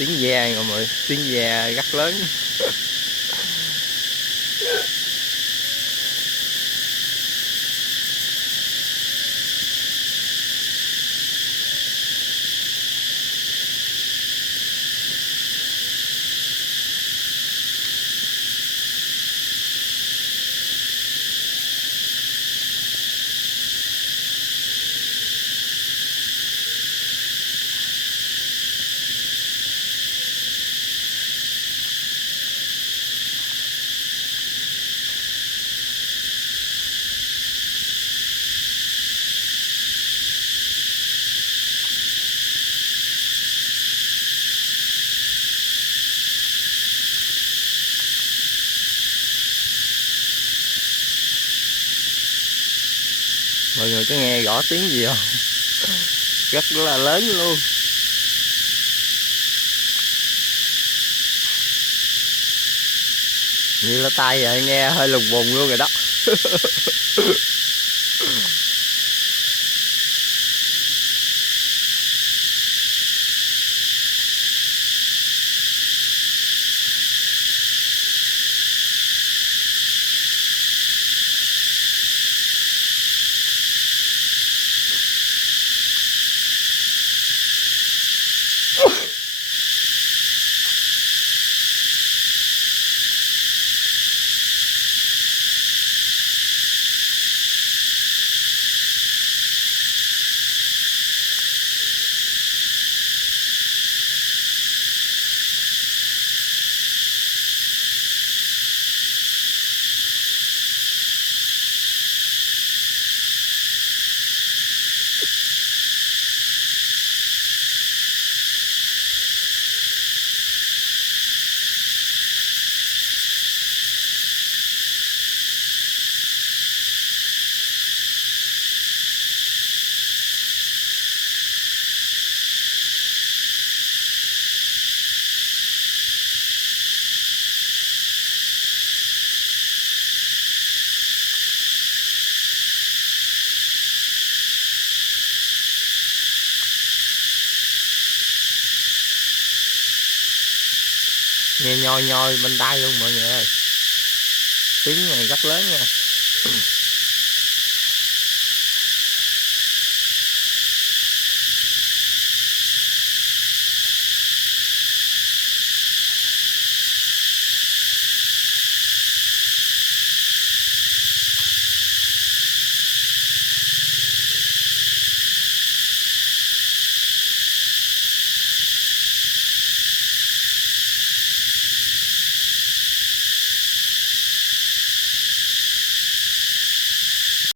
Tiếng ve mọi người, tiếng ve rất lớn. Mọi người có nghe rõ tiếng gì không? Rất là lớn luôn. Như là tai vậy, nghe hơi lùng bùng luôn rồi đó. Nghe nhoi nhoi bên tai luôn mọi người ơi. Tiếng này rất lớn nha.